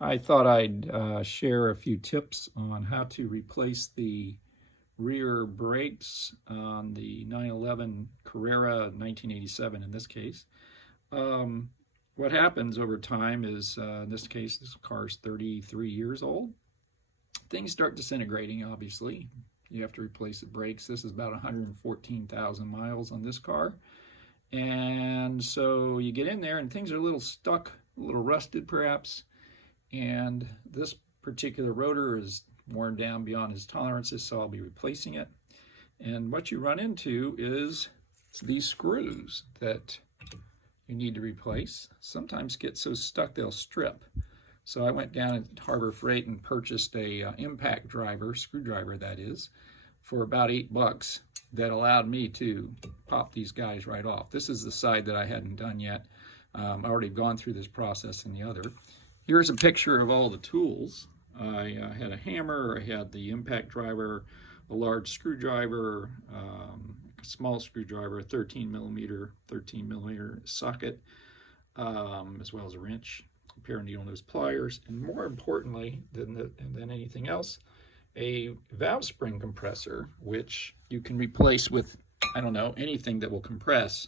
I thought I'd share a few tips on how to replace the rear brakes on the 911 Carrera 1987 in this case. Um, what happens over time is, in this case, this car's 33 years old. Things start disintegrating, obviously. You have to replace the brakes. This is about 114,000 miles on this car. And so you get in there and things are a little stuck, a little rusted perhaps. And this particular rotor is worn down beyond its tolerances, so I'll be replacing it. And what you run into is these screws that you need to replace. Sometimes get so stuck they'll strip. So I went down at Harbor Freight and purchased a impact driver, screwdriver that is, for about $8 that allowed me to pop these guys right off. This is the side that I hadn't done yet. I've already gone through this process in the other. Here's a picture of all the tools. I had a hammer, I had the impact driver, a large screwdriver, a small screwdriver, a 13 millimeter socket, as well as a wrench, a pair of needle nose pliers, and more importantly than anything else, a valve spring compressor, which you can replace with, I don't know, anything that will compress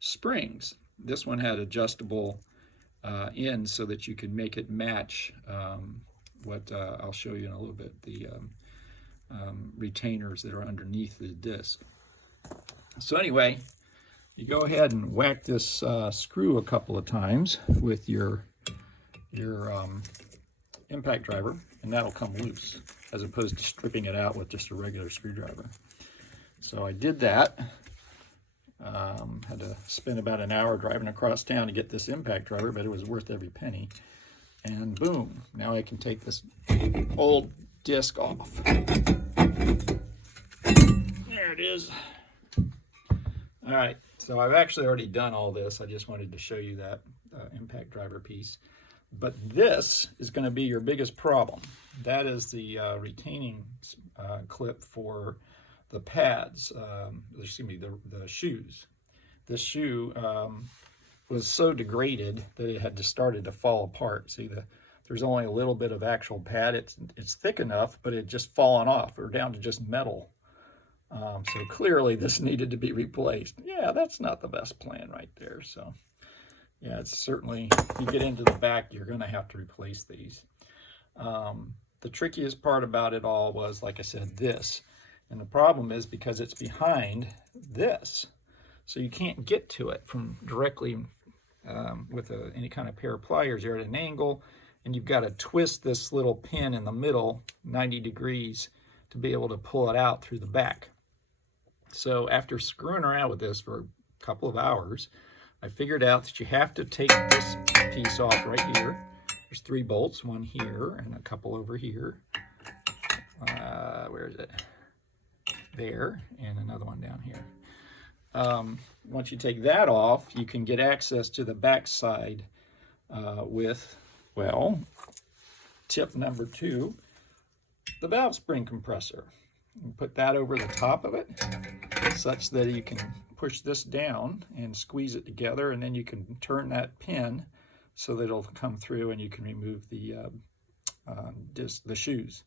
springs. This one had adjustable ends so that you can make it match what I'll show you in a little bit, the retainers that are underneath the disc. So anyway, you go ahead and whack this screw a couple of times with your impact driver, and that'll come loose, as opposed to stripping it out with just a regular screwdriver. So I did that. Had to spend about an hour driving across town to get this impact driver, but it was worth every penny. And boom, now I can take this old disc off. There it is. All right, so I've actually already done all this. I just wanted to show you that impact driver piece. But this is going to be your biggest problem. That is the retaining clip for the pads, excuse me, the shoes. This shoe was so degraded that it had started to fall apart. See, there's only a little bit of actual pad. It's thick enough, but it just fallen off or down to just metal. So clearly this needed to be replaced. Yeah, that's not the best plan right there. So yeah, it's certainly, if you get into the back, you're going to have to replace these. The trickiest part about it all was, like I said, this. And the problem is because it's behind this. So you can't get to it from directly with any kind of pair of pliers. You're at an angle, and you've got to twist this little pin in the middle 90 degrees to be able to pull it out through the back. So after screwing around with this for a couple of hours, I figured out that you have to take this piece off right here. There's 3 bolts, one here and a couple over here. Where is it? There, and another one down here. Once you take that off, you can get access to the back side with, well, tip number 2, the valve spring compressor. You put that over the top of it such that you can push this down and squeeze it together, and then you can turn that pin so that it'll come through and you can remove the shoes.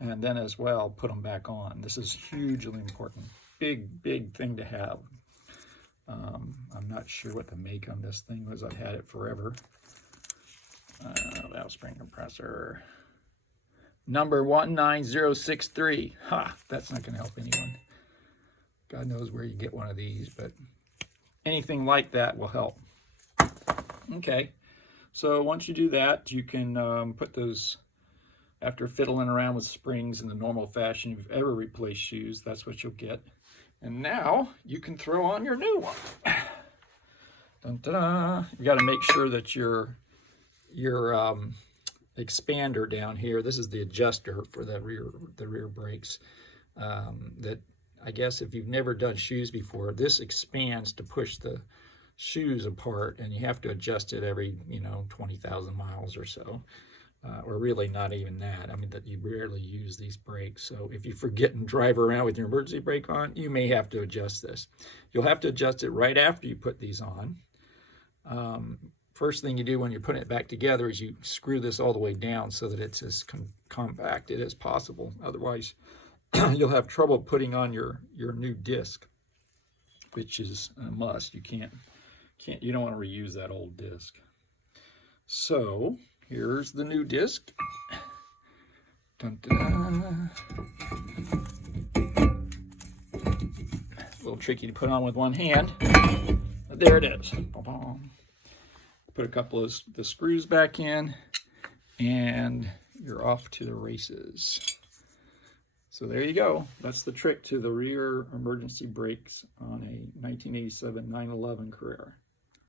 And then as well, put them back on. This is hugely important. Big thing to have. I'm not sure what the make on this thing was. I've had it forever. Valve spring compressor. Number 19063. Ha, that's not going to help anyone. God knows where you get one of these, but anything like that will help. Okay, so once you do that, you can put those, after fiddling around with springs in the normal fashion, if you've ever replaced shoes, that's what you'll get. And now you can throw on your new one. Dun, da, da. You got to make sure that your expander down here, this is the adjuster for the rear brakes, that I guess if you've never done shoes before, this expands to push the shoes apart, and you have to adjust it every 20,000 miles or so, or really not even that. I mean, that you rarely use these brakes. So if you forget and drive around with your emergency brake on, you may have to adjust this. You'll have to adjust it right after you put these on. first thing you do when you're putting it back together is you screw this all the way down so that it's as compacted as possible. Otherwise, you'll have trouble putting on your new disc, which is a must. You don't want to reuse that old disc. So here's the new disc. Dun, dun, dun. A little tricky to put on with one hand, but there it is. Put a couple of the screws back in, and you're off to the races. So there you go. That's the trick to the rear emergency brakes on a 1987 911 Carrera.